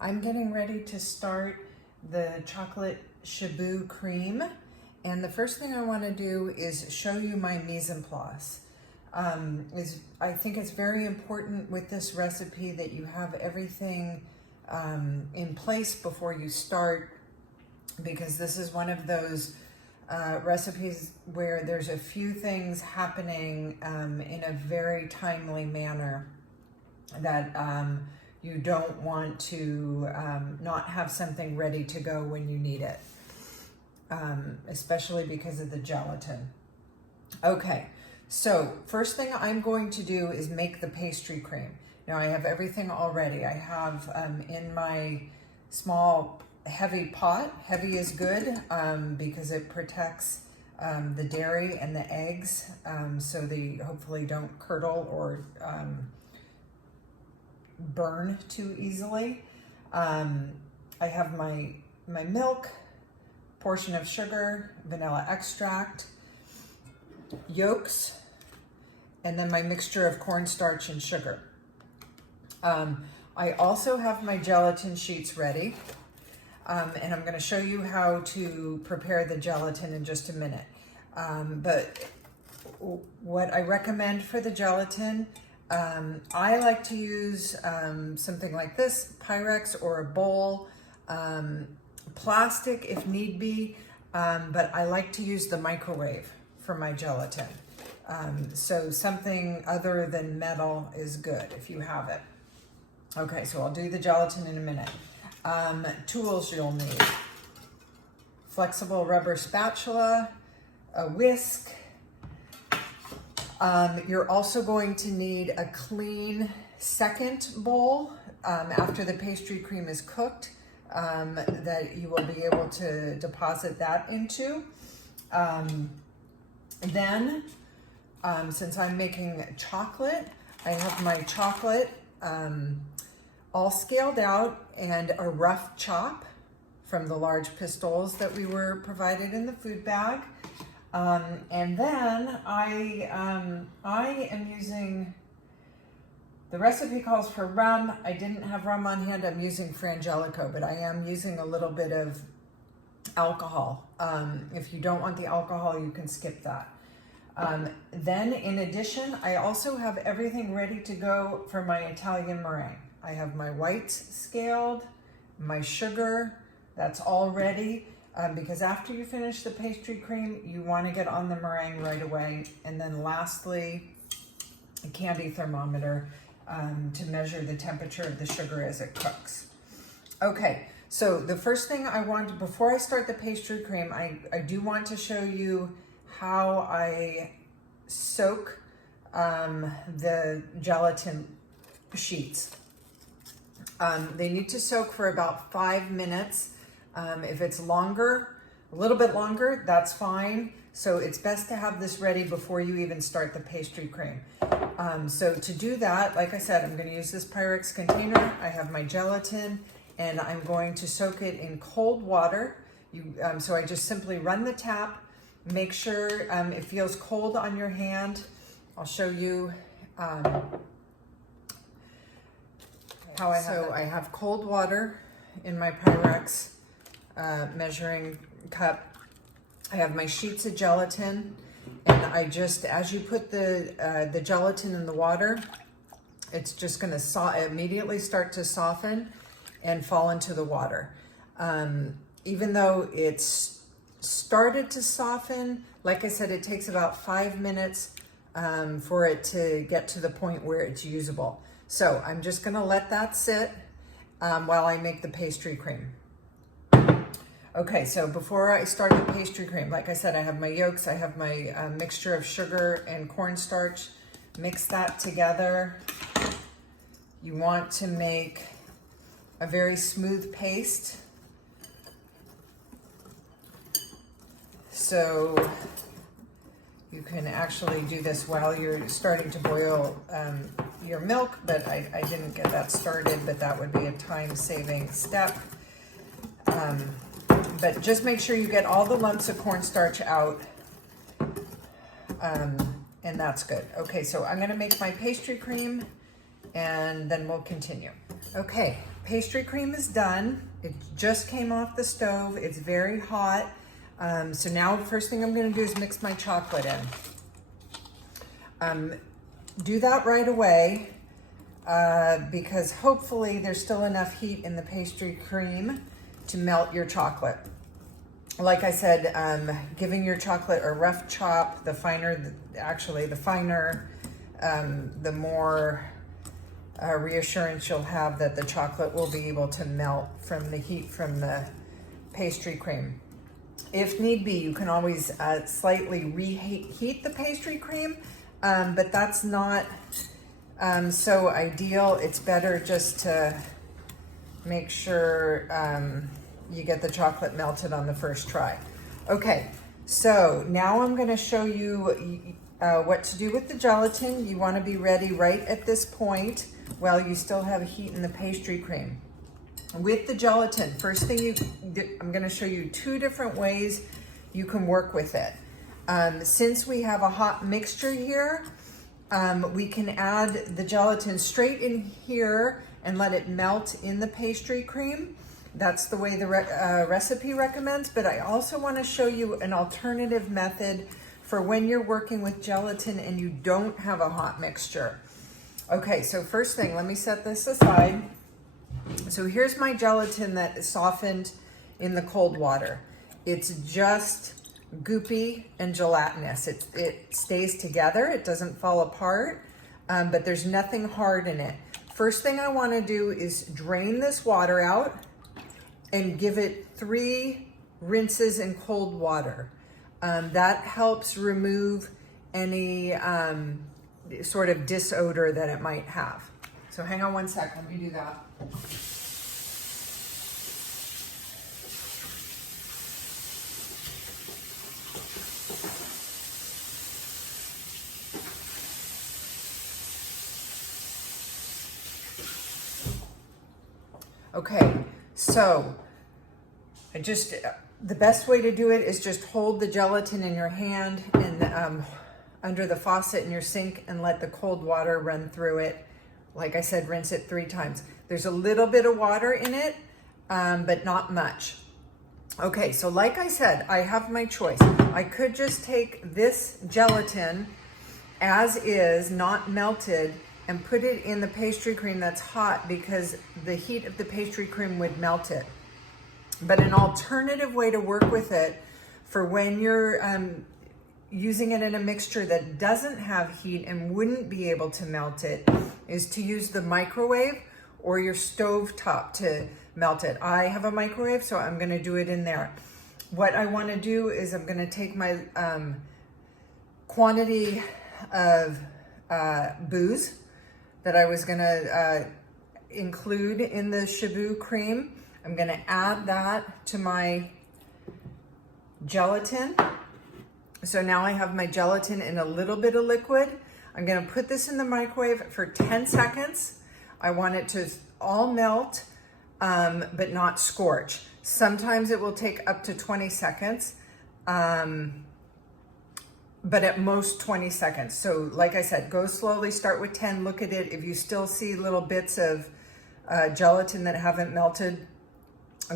I'm getting ready to start the chocolate Chiboust cream, and the first thing I want to do is show you my mise en place. I think it's very important with this recipe that you have everything in place before you start, because this is one of those recipes where there's a few things happening in a very timely manner that you don't want to not have something ready to go when you need it, especially because of the gelatin. Okay, so first thing I'm going to do is make the pastry cream. Now I have everything already. I have in my small heavy pot. Heavy is good because it protects the dairy and the eggs, so they hopefully don't curdle or burn too easily. I have my milk, portion of sugar, vanilla extract, yolks, and then my mixture of cornstarch and sugar. I also have my gelatin sheets ready, and I'm going to show you how to prepare the gelatin in just a minute. But what I recommend for the gelatin, I like to use something like this, Pyrex or a bowl, plastic if need be, but I like to use the microwave for my gelatin. So something other than metal is good if you have it. Okay, so I'll do the gelatin in a minute. Tools you'll need: flexible rubber spatula, a whisk. You're also going to need a clean second bowl after the pastry cream is cooked that you will be able to deposit that into. Then, since I'm making chocolate, I have my chocolate all scaled out and a rough chop from the large pistols that we were provided in the food bag. And then I am using, the recipe calls for rum. I didn't have rum on hand. I'm using Frangelico, but I am using a little bit of alcohol. If you don't want the alcohol, you can skip that. Then in addition, I also have everything ready to go for my Italian meringue. I have my whites scaled, my sugar, that's all ready. Because after you finish the pastry cream, you want to get on the meringue right away. And then lastly, a candy thermometer to measure the temperature of the sugar as it cooks. Okay, so the first thing I want, before I start the pastry cream, I do want to show you how I soak the gelatin sheets. They need to soak for about 5 minutes. If it's longer, a little bit longer, that's fine. So it's best to have this ready before you even start the pastry cream. So to do that, like I said, I'm going to use this Pyrex container. I have my gelatin, and I'm going to soak it in cold water. So I just simply run the tap, make sure it feels cold on your hand. I'll show you how I have So I have cold water in my Pyrex measuring cup. I have my sheets of gelatin, and I just, as you put the gelatin in the water, it's just going to immediately start to soften and fall into the water. Even though it's started to soften, like I said, it takes about 5 minutes for it to get to the point where it's usable. So I'm just going to let that sit while I make the pastry cream. Okay, so before I start the pastry cream, like I said, I have my yolks, I have my mixture of sugar and cornstarch. Mix that together. You want to make a very smooth paste. So you can actually do this while you're starting to boil your milk, but I didn't get that started, but that would be a time-saving step. But just make sure you get all the lumps of cornstarch out, and that's good. Okay, so I'm gonna make my pastry cream, and then we'll continue. Okay, pastry cream is done. It just came off the stove. It's very hot. So now first thing I'm gonna do is mix my chocolate in. Do that right away because hopefully there's still enough heat in the pastry cream to melt your chocolate. Like I said, giving your chocolate a rough chop, the finer, the more reassurance you'll have that the chocolate will be able to melt from the heat from the pastry cream. If need be, you can always slightly reheat the pastry cream, but that's not so ideal. It's better just to make sure you get the chocolate melted on the first try. Okay, so now I'm going to show you what to do with the gelatin. You want to be ready right at this point while you still have heat in the pastry cream. With the gelatin, first thing I'm going to show you two different ways you can work with it. Since we have a hot mixture here, we can add the gelatin straight in here and let it melt in the pastry cream. That's the way the recipe recommends, but I also want to show you an alternative method for when you're working with gelatin and you don't have a hot mixture. Okay, so first thing, let me set this aside. So here's my gelatin that is softened in the cold water. It's just goopy and gelatinous. It stays together, it doesn't fall apart, but there's nothing hard in it. First thing I want to do is drain this water out and give it 3 rinses in cold water. That helps remove any sort of disodor that it might have. So hang on one sec, let me do that. Okay, so the best way to do it is just hold the gelatin in your hand and under the faucet in your sink and let the cold water run through it. Like I said, rinse it 3 times. There's a little bit of water in it, but not much. Okay, so like I said, I have my choice. I could just take this gelatin as is, not melted, and put it in the pastry cream that's hot because the heat of the pastry cream would melt it. But an alternative way to work with it for when you're using it in a mixture that doesn't have heat and wouldn't be able to melt it is to use the microwave or your stove top to melt it. I have a microwave, so I'm gonna do it in there. What I wanna do is I'm gonna take my quantity of booze that I was gonna include in the Chiboust cream. I'm gonna add that to my gelatin. So now I have my gelatin in a little bit of liquid. I'm gonna put this in the microwave for 10 seconds. I want it to all melt, but not scorch. Sometimes it will take up to 20 seconds, but at most 20 seconds. So like I said, go slowly, start with 10, look at it. If you still see little bits of gelatin that haven't melted,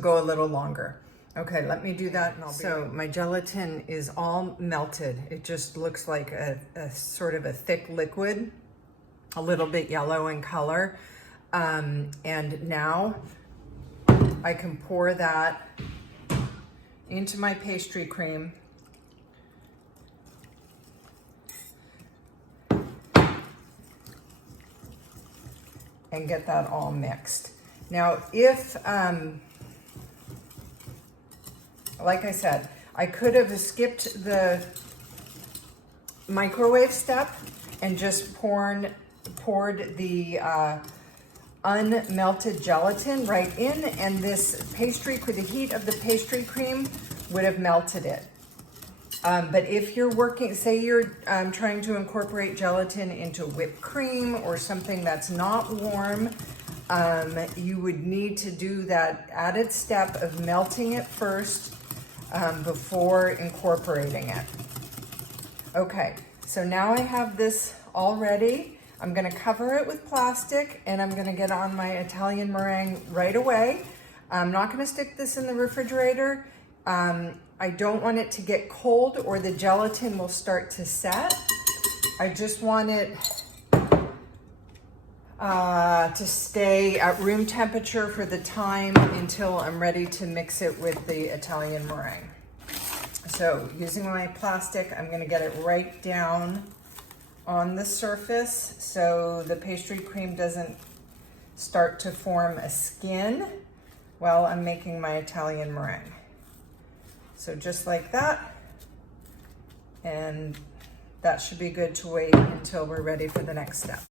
go a little longer. Okay, let me do that and I'll be right back. My gelatin is all melted. It just looks like a sort of a thick liquid, a little bit yellow in color. And now I can pour that into my pastry cream. And get that all mixed. Now, if, like I said, I could have skipped the microwave step and just poured the unmelted gelatin right in, and this pastry, the heat of the pastry cream would have melted it. But if you're working, say you're trying to incorporate gelatin into whipped cream or something that's not warm, you would need to do that added step of melting it first before incorporating it. Okay, so now I have this all ready. I'm gonna cover it with plastic and I'm gonna get on my Italian meringue right away. I'm not gonna stick this in the refrigerator. I don't want it to get cold or the gelatin will start to set. I just want it to stay at room temperature for the time until I'm ready to mix it with the Italian meringue. So using my plastic, I'm gonna get it right down on the surface so the pastry cream doesn't start to form a skin while I'm making my Italian meringue. So just like that, and that should be good to wait until we're ready for the next step.